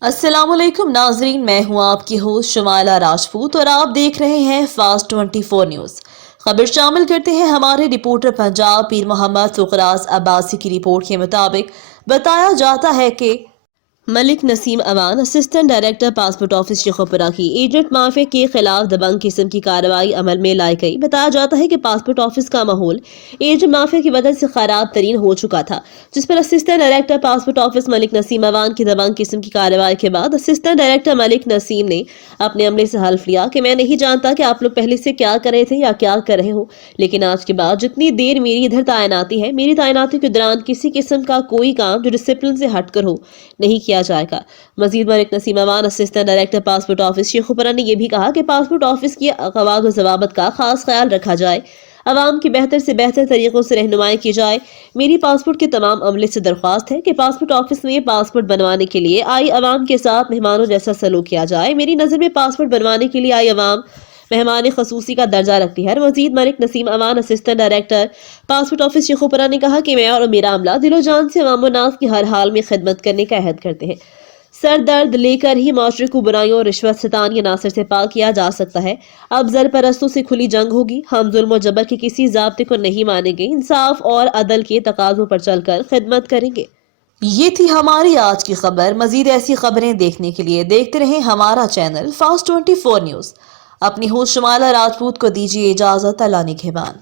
अस्सलाम वालेकुम नाजरीन, मैं हूं आपकी होस्ट शमाला राजपूत और आप देख रहे हैं फास्ट 24 न्यूज़। खबर शामिल करते हैं हमारे रिपोर्टर पंजाब पीर मोहम्मद फुकराज अब्बासी की रिपोर्ट के मुताबिक बताया जाता है कि Malik Naseem Aman assistant director passport office Shekhupura की एजेंट माफिया के खिलाफ दबंग किस्म की कार्रवाई अमल में लाई गई। बताया जाता है कि पासपोर्ट ऑफिस का माहौल एजेंट माफिया की वजह से खराब तरीन हो चुका था, जिस पर assistant director passport office Malik Naseem Aman की दबंग किस्म की कार्रवाई के बाद असिस्टेंट डायरेक्टर मलिक नसीम ने अपने अमले से हल्फ लिया कि मैं नहीं जानता कि आप लोग पहले से क्या कर रहे थे या क्या कर रहे हो, लेकिन आज के बाद जितनी देर मेरी इधर तैनाती है, मेरी तैनाती के दौरान किसी किस्म का कोई काम जो डिसिप्लिन से हटकर हो नहीं किया जाएगा। Majeed Malik Naseem Aman assistant director passport office Shekhupura ने यह भी कहा कि पासपोर्ट ऑफिस की कवायद व ज़वाबत का खास ख्याल रखा जाए, अवाम की बेहतर से बेहतर तरीकों से रहनुमाई की जाए। मेरी पासपोर्ट के तमाम अमले से दरख्वास्त है कि पासपोर्ट ऑफिस में पासपोर्ट बनवाने के लिए आई अवाम के साथ मेहमानों जैसा सलूक किया जाए। मेरी नज़र में पासपोर्ट बनवाने के लिए आई अवाम मेहमान खसूसी का दर्जा रखती है। Majeed Malik Naseem Aman assistant director passport office Shekhupura ने कहा कि मैं और मेरा अमला दिलो जान से अवाम नास की हर हाल में खिदमत करने का अहद करते हैं। सर दर्द लेकर ही माशरे को बुराइयों और रिश्वत सितानी नासर से पाक किया जा सकता है। अब जर परस्तों से खुली जंग होगी। हम जुल्म और जबर के किसी ज़ाब्ते को नहीं मानेंगे, इंसाफ और अदल के तकाज़ों पर चलकर खिदमत करेंगे। ये थी हमारी आज की खबर। मजीद ऐसी खबरें देखने के लिए देखते रहें हमारा चैनल फास्ट 24 न्यूज़। अपनी होस्ट शमाला राजपूत को दीजिए इजाजत। अल्लाह निगहबान।